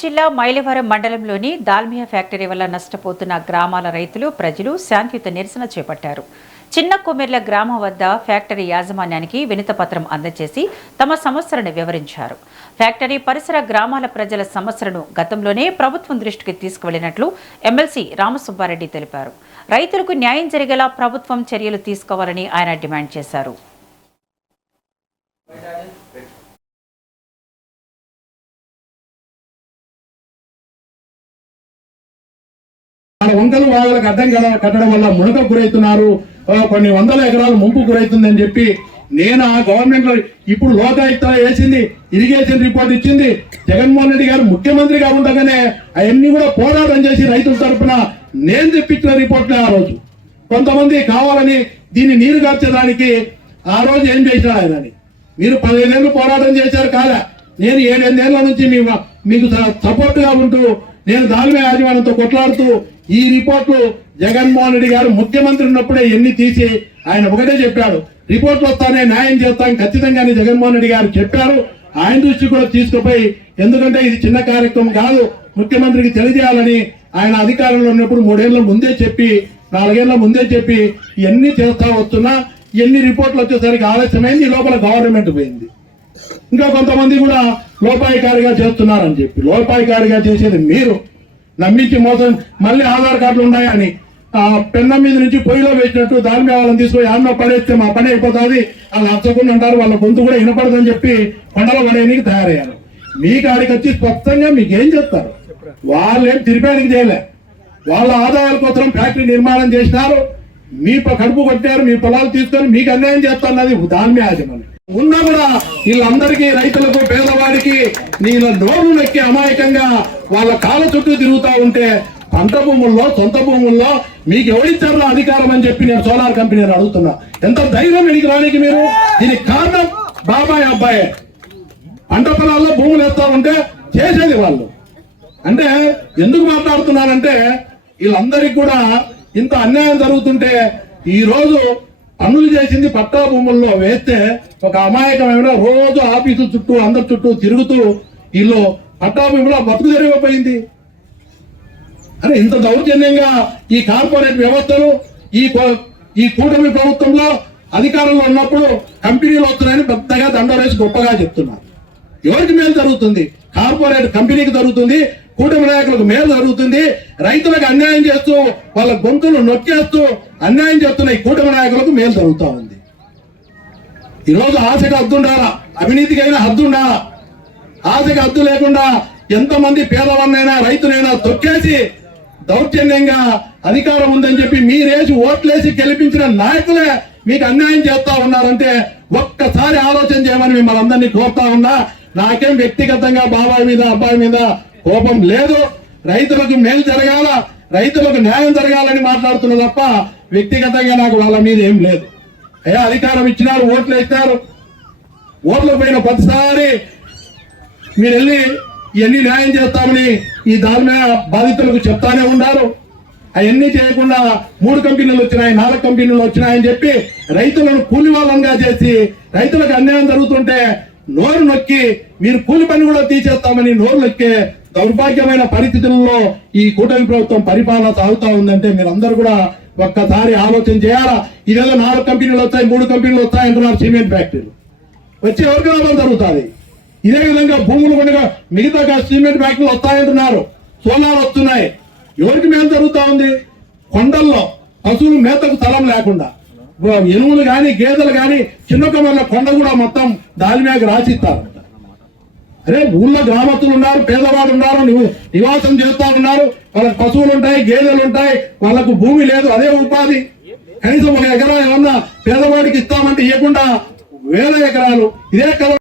జిల్లా మైలవరం మండలంలోని దాల్మియా ఫ్యాక్టరీ వల్ల నష్టపోతున్న గ్రామాల రైతులు ప్రజలు శాంతియుత నిరసన చేపట్టారు. చిన్న కొమెర్ల గ్రామం వద్ద ఫ్యాక్టరీ యాజమాన్యానికి వినతిపత్రం అందజేసి తమ సమస్యలను వివరించారు. ఫ్యాక్టరీ పరిసర గ్రామాల ప్రజల సమస్యలను గతంలోనే ప్రభుత్వం దృష్టికి తీసుకువెళ్లినట్లు ఎమ్మెల్సీ రామసుబ్బారెడ్డి తెలిపారు. రైతులకు న్యాయం జరిగేలా ప్రభుత్వం చర్యలు తీసుకోవాలని ఆయన డిమాండ్ చేశారు. వంకలు వాగులకు అడ్డం కట్టడం వల్ల మునకకు గురవుతున్నారు. కొన్ని వందల ఎకరాలు ముంపు గురవుతుందని చెప్పి నేను ఆ గవర్నమెంట్ లో ఇప్పుడు లోకాయుక్త వేసింది, ఇరిగేషన్ రిపోర్ట్ ఇచ్చింది. జగన్మోహన్ రెడ్డి గారు ముఖ్యమంత్రిగా ఉండగానే అవన్నీ కూడా పోరాటం చేసి రైతుల తరఫున నేను తెప్పించిన రిపోర్ట్లే. ఆ రోజు కొంతమంది కావాలని దీన్ని నీరు గార్చడానికి ఆ రోజు ఏం చేసినా ఆయనని మీరు 15 ఏళ్ళు పోరాటం చేశారు కాదా. నేను 7-8 ఏళ్ల నుంచి మీకు సపోర్ట్ గా ఉంటూ నేను దాల్మియా యాజమాన్యంతో కొట్లాడుతూ ఈ రిపోర్ట్లు జగన్మోహన్ రెడ్డి గారు ముఖ్యమంత్రి ఉన్నప్పుడే ఎన్ని తీసి ఆయన ఒకటే చెప్పాడు, రిపోర్ట్లు వస్తానే న్యాయం చేస్తాం ఖచ్చితంగా జగన్మోహన్ రెడ్డి గారు చెప్పారు. ఆయన దృష్టి కూడా తీసుకుపోయి, ఎందుకంటే ఇది చిన్న కార్యక్రమం కాదు, ముఖ్యమంత్రికి తెలియజేయాలని ఆయన అధికారంలో ఉన్నప్పుడు 3 ఏళ్ల ముందే చెప్పి 4 ఏళ్ల ముందే చెప్పి ఇవన్నీ చేస్తా వస్తున్నా ఎన్ని రిపోర్ట్లు వచ్చేసరికి ఆలస్యమైంది. ఈ లోపల గవర్నమెంట్ పోయింది. ఇంకా కొంతమంది కూడా లోపాయికారిగా చేస్తున్నారని చెప్పి, లోపాయికారిగా చేసేది మీరు నమ్మించి మోసం. మళ్ళీ ఆధార్ కార్డులు ఉన్నాయని ఆ పెన్నం మీద నుంచి పొయ్యిలో వేసినట్టు దాల్మియా వాళ్ళని తీసుకొని ఆమె పడేస్తే మా పని అయిపోతుంది, వాళ్ళు నచ్చకుండా అంటారు, వాళ్ళ గొంతు కూడా వినపడదని చెప్పి కొండలో పడేయడానికి తయారయ్యారు. మీ కాడికి వచ్చి స్పష్టంగా మీకు ఏం చెప్తారు? వాళ్ళేం తిరిపేనికి చేయలే, వాళ్ళ ఆదాయాల కోసం ఫ్యాక్టరీ నిర్మాణం చేసినారు, మీ కడుపు కొట్టారు, మీ పొలాలు తీసుకొని మీకు అన్యాయం చేస్తున్నది దాల్మియా యాజమాన్యం. ఉన్నా కూడా వీళ్ళందరికీ రైతులకు పేదవాడికి నీళ్ళ నోరు నెక్కి అమాయకంగా వాళ్ళ కాళ్ళ చుట్టూ తిరుగుతా ఉంటే పంట భూముల్లో సొంత భూముల్లో మీకు ఎవరిచ్చారో అధికారం అని చెప్పి నేను సోలార్ కంపెనీని అడుగుతున్నా. ఎంత ధైర్యం ఎడికి రానికి మీరు? దీనికి కారణం బాబాయ్ అబ్బాయే. పంట పొలాల్లో భూములు వేస్తా ఉంటే చేసేది వాళ్ళు. అంటే ఎందుకు మాట్లాడుతున్నానంటే వీళ్ళందరికీ కూడా ఇంత అన్యాయం జరుగుతుంటే ఈ రోజు పనులు చేసింది పట్టా భూముల్లో వేస్తే ఒక అమాయకమైన రోజు ఆఫీసు చుట్టూ అందరి చుట్టూ తిరుగుతూ వీళ్ళు పట్టా భూములో బతుకు జరిగిపోయింది. అరే ఇంత దౌర్జన్యంగా ఈ కార్పొరేట్ వ్యవస్థలు ఈ కూటమి ప్రభుత్వంలో అధికారంలో ఉన్నప్పుడు కంపెనీలు వస్తున్నాయని పెద్దగా దండరేసి గొప్పగా చెప్తున్నారు. ఎవరికి మేలు జరుగుతుంది? కార్పొరేట్ కంపెనీకి జరుగుతుంది, కూటమి నాయకులకు మేలు జరుగుతుంది. రైతులకు అన్యాయం చేస్తూ వాళ్ళ గొంతులు నొక్కేస్తూ అన్యాయం చేస్తున్న ఈ కూటమి నాయకులకు మేలు జరుగుతూ ఉంది. ఈరోజు ఆశకి హద్దుండాలా, అవినీతికైనా హద్దుండాలా. ఆశకి హద్దు లేకుండా ఎంతమంది పేదవాళ్ళైనా రైతునైనా తొక్కేసి దౌర్జన్యంగా అధికారం ఉందని చెప్పి మీరేసి ఓట్లేసి గెలిపించిన నాయకులే మీకు అన్యాయం చేస్తా ఉన్నారంటే ఒక్కసారి ఆలోచన చేయమని మిమ్మల్ని అందరినీ కోరుతా ఉన్నా. నాకేం వ్యక్తిగతంగా బాబాయ్ మీద అబ్బాయి మీద కోపం లేదు. రైతులకు మేలు జరగాల, రైతులకు న్యాయం జరగాలని మాట్లాడుతున్నా తప్ప వ్యక్తిగతంగా నాకు వాళ్ళ మీద ఏం లేదు. అయ్యా అధికారం ఇచ్చినారు, ఓట్లు వేసినారు, ఓట్లు పోయిన ప్రతిసారి మీరు వెళ్ళి ఇవన్నీ న్యాయం చేస్తామని ఈ దాల్మియా బాధితులకు చెప్తానే ఉన్నారు. అవన్నీ చేయకుండా 3 కంపెనీలు వచ్చినాయి, 4 కంపెనీలు వచ్చినాయని చెప్పి రైతులను కూలి వాళ్ళంగా చేసి రైతులకు అన్యాయం జరుగుతుంటే నోరు నొక్కి మీరు కూలి పని కూడా తీసేస్తామని నోరు నొక్కే దౌర్భాగ్యమైన పరిస్థితుల్లో ఈ కూటమి ప్రభుత్వం పరిపాలన సాగుతా ఉందంటే మీరందరూ కూడా ఒక్కసారి ఆలోచన చేయాలా. ఇదేదో 4 కంపెనీలు వస్తాయి, 3 కంపెనీలు వస్తాయి అంటున్నారు. సిమెంట్ ఫ్యాక్టరీలు వచ్చి ఎవరికి లాభం జరుగుతుంది? ఇదే విధంగా భూములు కొనుక మిగతా సిమెంట్ ఫ్యాక్టరీలు వస్తాయంటున్నారు, సోలార్ వస్తున్నాయి. ఎవరికి మేలు జరుగుతా ఉంది? కొండల్లో పశువులు మేతకు స్థలం లేకుండా ఎనుములు కానీ గేదెలు కానీ చిన్న కొమ్మల కొండ కూడా మొత్తం దాల్మియాకి రాసిస్తారు. అరే ఊళ్ళో గ్రామస్తులు ఉన్నారు, పేదవాడు ఉన్నారు, నివాసం చేస్తా ఉన్నారు, వాళ్ళకి పశువులు ఉంటాయి, గేదెలు ఉంటాయి, వాళ్ళకు భూమి లేదు, అదే ఉపాధి. కనీసం 1 ఎకరా ఏమన్నా పేదవాడికి ఇస్తామంటే ఇవ్వకుండా 1000 ఎకరాలు ఇదే కలవ